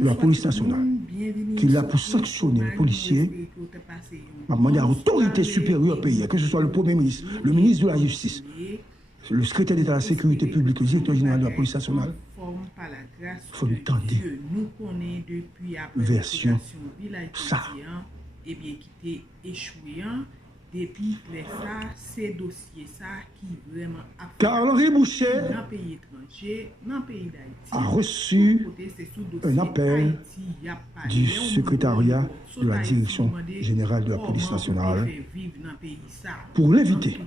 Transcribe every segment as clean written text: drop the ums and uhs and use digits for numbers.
la police nationale, qui est là pour sanctionner les policiers, m'a demandé à l'autorité supérieure pays, que ce soit le Premier ministre, le ministre de la Justice, le secrétaire d'État de la Sécurité publique, le directeur général de la police nationale, il faut nous tendre version ça. Eh bien, qui était échoué depuis ça, ces dossiers ça qui vraiment Carl-Henri Boucher dans le pays étranger, dans le pays d'Haïti, a reçu un appel du secrétariat de la direction générale de la police nationale pour l'inviter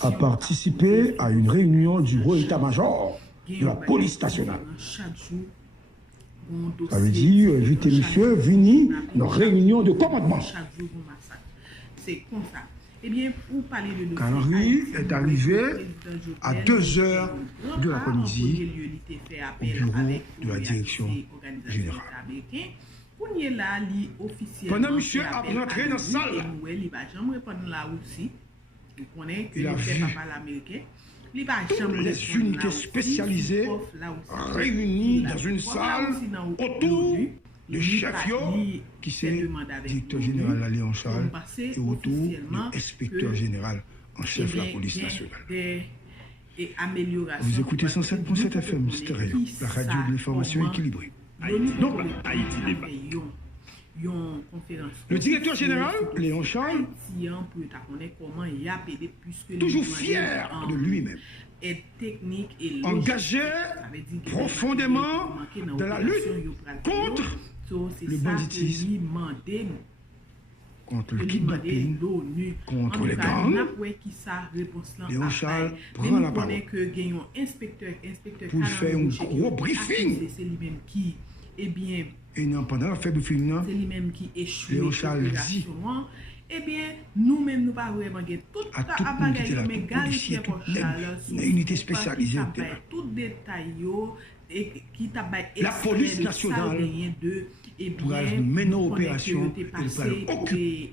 à participer à une réunion du haut état-major de la police nationale. Ça veut dire, inviter monsieur, venir dans réunion de commandement. C'est comme ça. Eh bien, pour parler de Carl-Henri est arrivé à 2h de l'après-midi au bureau de la direction générale. Pendant que monsieur a rentré dans la salle, il a vu les unités spécialisées réunies dans une salle autour du chef qui c'est directeur général de Léon Charles et autour de l'inspecteur général en chef de la police nationale. Vous écoutez 107.7 FM Stéréo, la radio de l'information équilibrée. Donc, Haïti débat. Le directeur général, Léon Charles, toujours fier de lui-même, engagé profondément dans la lutte contre le banditisme, contre le kidnapping, contre les gangs. Léon Charles prend la parole pour faire un gros briefing. Et non, pendant la fête de film, c'est lui-même qui échoue. Léon Charles dit eh bien, nous-mêmes, nous pas vraiment tout à tout le monde qui était là, tout policier, toute unité spécialisée. Tout détail, qui t'a la police nationale pour mener l'opération et pour occuper.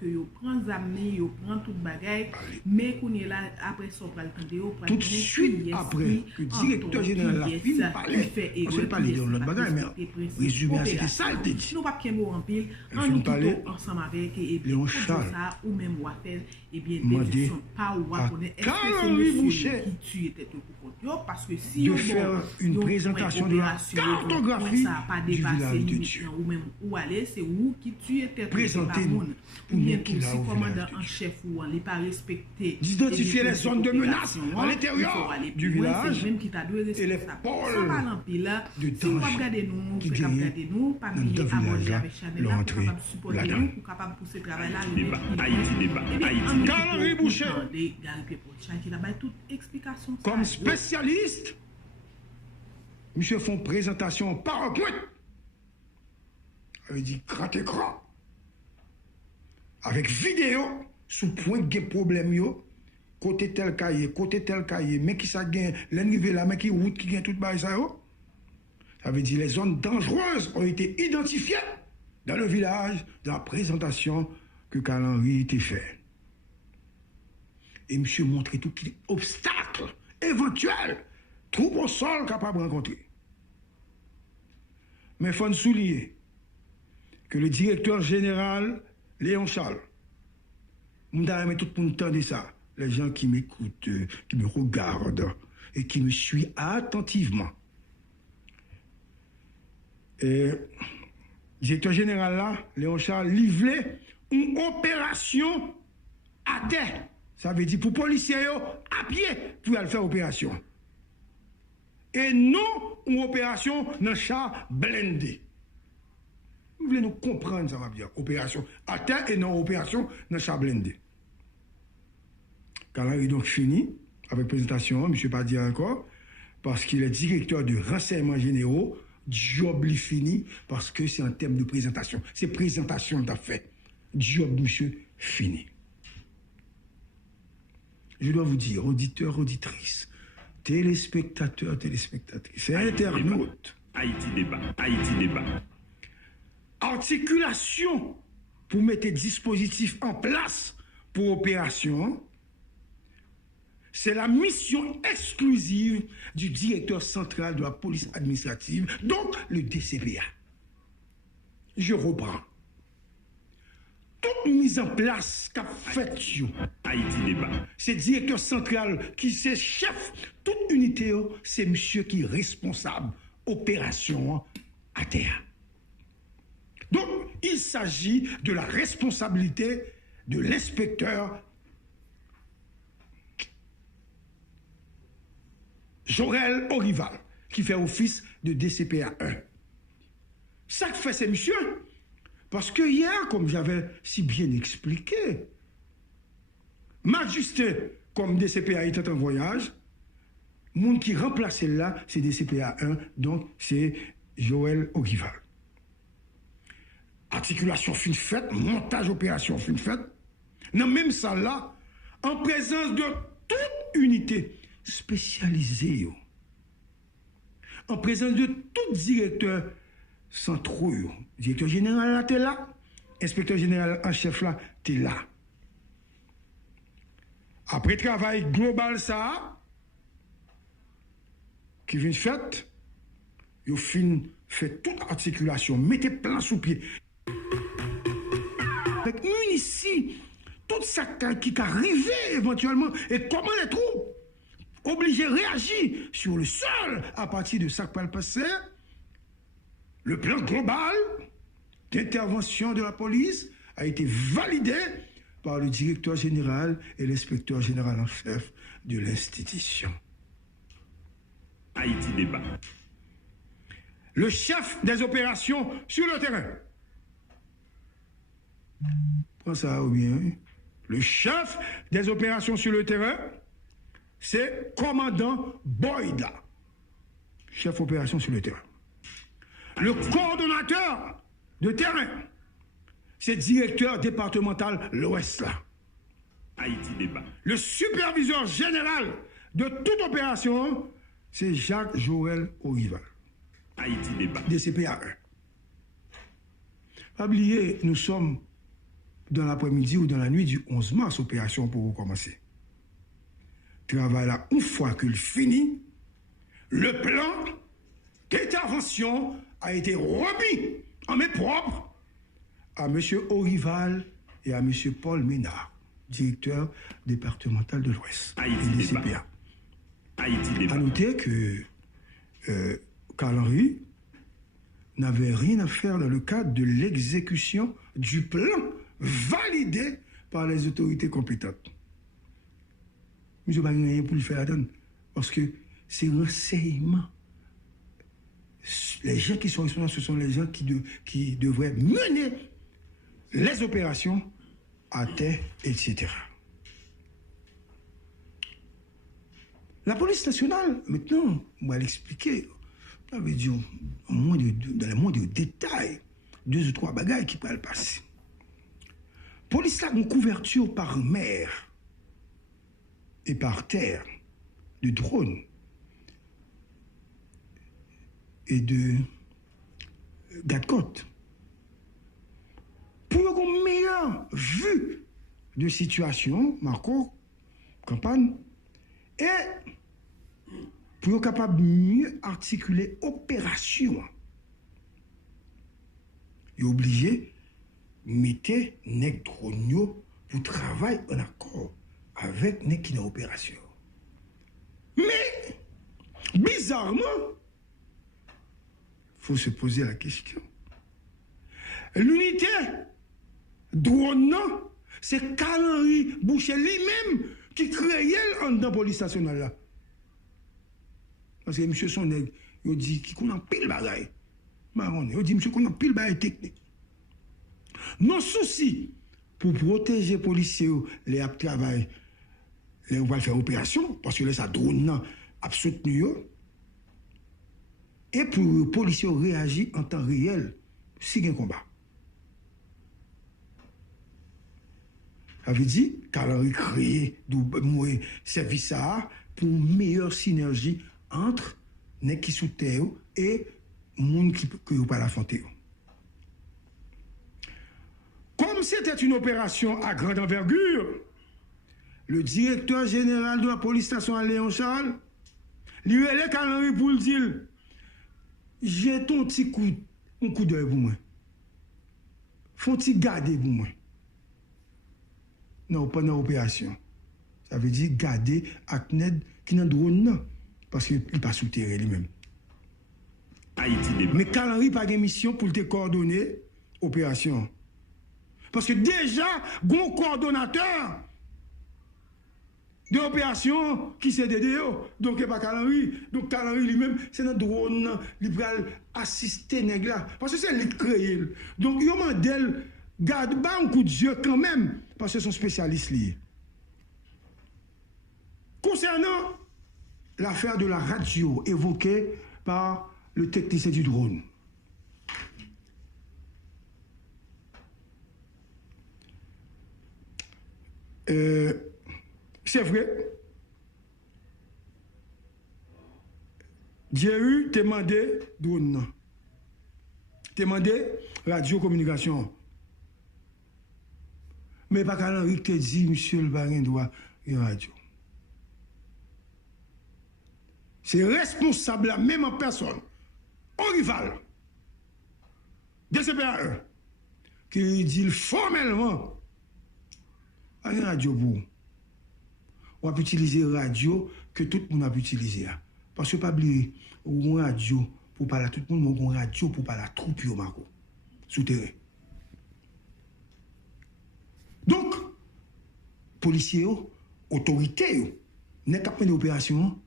Que vous prenez amener, vous prenez toute bagaille, mais qu'on est là après ça pour le tout de suite après que le directeur général a fini de parler, on ne peut pas lire l'autre bagaille, mais résumé c'était ça, il dit. Nous pas qu'un mot en pile, on nous ensemble avec Léon Charles ou même Waffel, et bien des pas ou Carl-Henri Boucher qui était pour parce que si de faire une présentation de la cartographie du village de Dieu. Ou même où aller, c'est où qui tu étais présenté pour nous qui si commandant en chef ou on n'est pas respecté, d'identifier les zones de menace à l'intérieur du village même qui t'a doué et les pôles de danger qui gagnent dans le village l'entrée là-dedans. Haïti débat. Carl-Henri Boucher, comme spécialiste, monsieur font présentation PowerPoint. Il dit grand écran. Avec vidéo, sous point de problème, côté tel cahier, mais qui ça gagne, l'enrivé là, mais qui route, qui gagne tout le ça. Ça veut dire les zones dangereuses ont été identifiées dans le village, dans la présentation que Carl-Henri était fait. Et monsieur montrait tout les obstacles éventuels, troubles au sol capable de rencontrer. Mais il faut souligner que le directeur général Léon Charles, je vais tout le monde entendre ça. Les gens qui m'écoutent, qui me regardent et qui me suivent attentivement. Et le directeur général là, Léon Charles, livré une opération à terre. Ça veut dire pour les policiers à pied pour aller faire opération. Et non une opération dans le char blindé. Vous voulez nous comprendre, ça va bien. Opération à terre et non opération dans le char blindé. Quand il est donc fini avec la présentation, je ne vais pas dire encore, parce qu'il est directeur de renseignements généraux, job est fini, parce que c'est un thème de présentation. C'est présentation d'affaires fait. Job, monsieur, fini. Je dois vous dire, auditeurs, auditrices, téléspectateurs, téléspectatrices, et internautes. Haïti débat. Articulation pour mettre des dispositifs en place pour opération. c'est la mission exclusive du directeur central de la police administrative, donc le DCPA. Je reprends. Toute mise en place qu'a fait Haïti débat. c'est directeur central qui c'est chef toute unité, c'est monsieur qui est responsable opération à terre. Donc, il s'agit de la responsabilité de l'inspecteur Jorel Orival, qui fait office de DCPA 1. Ça que fait c'est monsieur. Parce que hier, comme j'avais si bien expliqué, Majustin, comme DCPA était en voyage, monde qui remplaçait là, c'est DCPA 1, donc c'est Joël Orival. Articulation fin faite, montage opération fin faite. Dans même salle là, en présence de toute unité spécialisée, en présence de tout directeur centraux, directeur général là, t'es là, inspecteur général en chef là, t'es là. Après travail global ça, qui vient fait, yo fin fait toute articulation, mettez plan sous pied. Avec une ici, tout ça qui arrivé éventuellement, et comment les troupes obligés de réagir sur le sol à partir de ça qui va le passer. Le plan global d'intervention de la police a été validé par le directeur général et l'inspecteur général en chef de l'institution. Haïti débat. Le chef des opérations sur le terrain. Prends ça ou bien. Le chef des opérations sur le terrain, c'est commandant Boyda. Chef opération sur le terrain. Le coordonnateur de terrain, c'est directeur départemental l'Ouest là. Haïti débat. Le superviseur général de toute opération, c'est Jacques Joël Orival. Haïti débat. DCPA 1. Pas oublier, nous sommes dans l'après-midi ou dans la nuit du 11 mars, opération pour recommencer. Travail là, une fois qu'il finit, le plan d'intervention a été remis en main propre à M. Orival et à M. Paul Ménard, directeur départemental de l'Ouest. Haïti DCPA. débat. Haïti débat. À noter que Karl Henry n'avait rien à faire dans le cadre de l'exécution du plan validé par les autorités compétentes. Monsieur n'a rien pour le faire la donne. Parce que ces renseignements, les gens qui sont responsables, ce sont les gens qui devraient mener les opérations à terre, etc. La police nationale, maintenant, on va l'expliquer, on va dire, dans le moins de détails, 2 ou 3 bagailles qui peuvent passer. Police là, une couverture par mer et par terre de drones et de garde-côte pour une meilleure vue de situation, Marco, campagne, et pour être capable de mieux articuler opération. Il est obligé de mettre les drones pour travailler en accord avec les qui sont en opération. Mais, bizarrement, il faut se poser la question. L'unité drone, c'est Karl Henry Boucher lui-même qui créait dans la police nationale là. Parce que M. Soneg, il dit qu'il a pile bagaille. Il dit qu'il a pile bagaille technique. Nos soucis pour protéger les policiers, les travail, les on va faire opération, parce que là, ça drone a soutenu. Et pour les policiers réagir en temps réel, si il y a un combat. Ça veut dire qu'elle a créé un service pour une meilleure synergie entre les qui sous terre et les gens qui ne peuvent pas l'affronter. Comme c'était une opération à grande envergure, le directeur général de la police station à Léon Charles, lui est Carl-Henri pour le dire, j'ai ton petit coup d'œil pour moi. Faut-il garder pour moi? Non, pas dans l'opération. Ça veut dire garder Akned qui n'a drone, parce qu'il n'est pas souterrain lui-même. Haïti débat. Mais Carl-Henri n'a pas de mission pour te coordonner l'opération. Parce que déjà, bon coordonnateur de l'opération qui s'est dédié. Donc, il n'y a pas Carl-Henri. Donc, Carl-Henri lui-même, c'est un drone, il va assister nèg là. Parce que c'est lui qui crée. Donc, il y a un modèle, garde pas un coup de jeu quand même, parce que c'est son spécialiste lié. Concernant l'affaire de la radio évoquée par le technicien du drone. C'est vrai. Jerry t'a demandé drone. T'a demandé radio-communication. Mais pas Carl-Henri te dit, monsieur le barin doit une radio. C'est responsable la même en personne, au rival, de CPA1, qui dit formellement à une radio pour. On va utiliser radio que tout le monde a utilisé. Parce que pas oublier, une radio pour parler à tout le monde, une radio pour parler à la troupe, souterrain. Donc, policiers, autorités, n'est pas une opération.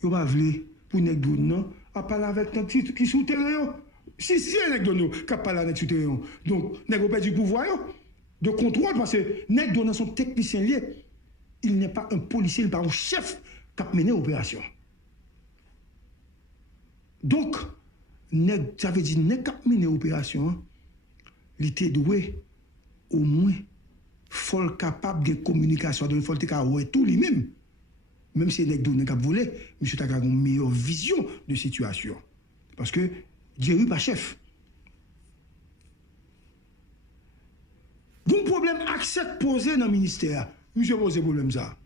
Yo pas vle pour nèg donne à parler avec nèg qui souterrain. Si nèg donne qui parler avec souterrain. Donc nèg a perdu pouvoir de contrôle parce que nèg donne son technicien lié. Il n'est pas un policier, il n'est pas un chef qui a mené l'opération. Donc nèg ça veut dire nèg qui a mené l'opération, il était doué au moins faut capable de communication, de faut te tout lui-même. Même si les données qui volé, monsieur t'a une meilleure vision de situation. Parce que Jerry pas chef. Bon problème accès posé dans le ministère. Monsieur pose problème ça.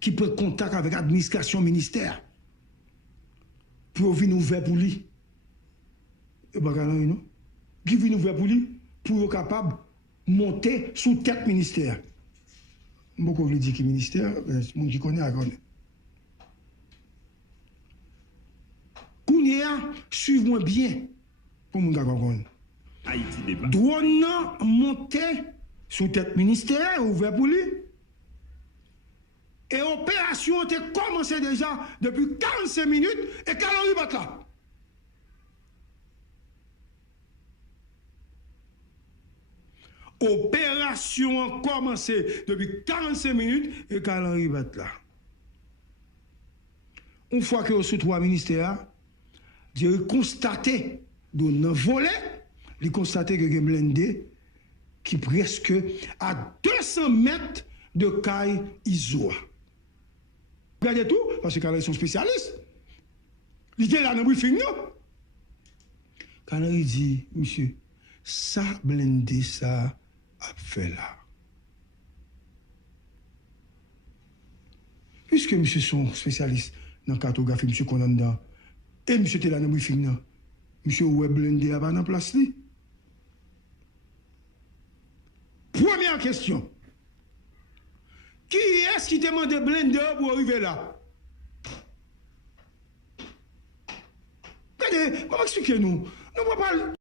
Qui peut contact avec l'administration ministère pour venir ouvert pour lui. Et pas non. Qui vient ouvert pour lui pour être capable de monter sous tête ministère. Beaucoup veut dire que le ministère, mon qui connaît à connaître. Kounia, suivez-moi bien pour mon gars comprendre. Haïti débat. Drone monté sous tête ministère, ouvert pour lui. Et l'opération a commencé déjà depuis 45 minutes et Carl-Henri bat là. Opération a commencé depuis 45 minutes et Carl-Henri va être là. Une fois que sous trois ministères, j'ai constaté dans volet, j'ai constaté que blindé qui presque à 200 mètres de Caille Isoa. Regardez tout, parce que Carl-Henri sont spécialistes. Il était là dans le briefing, non? Carl-Henri dit, monsieur, ça blindé, ça a fait là. Puisque monsieur sont spécialistes dans la cartographie, monsieur qu'on a dedans, et monsieur était là dans le briefing, non? Monsieur ouais blindé à dans place li. Première question. Qui est-ce qui demande de blindé pour arriver là? Regardez, comment expliquer nous? Nous ne pouvons pas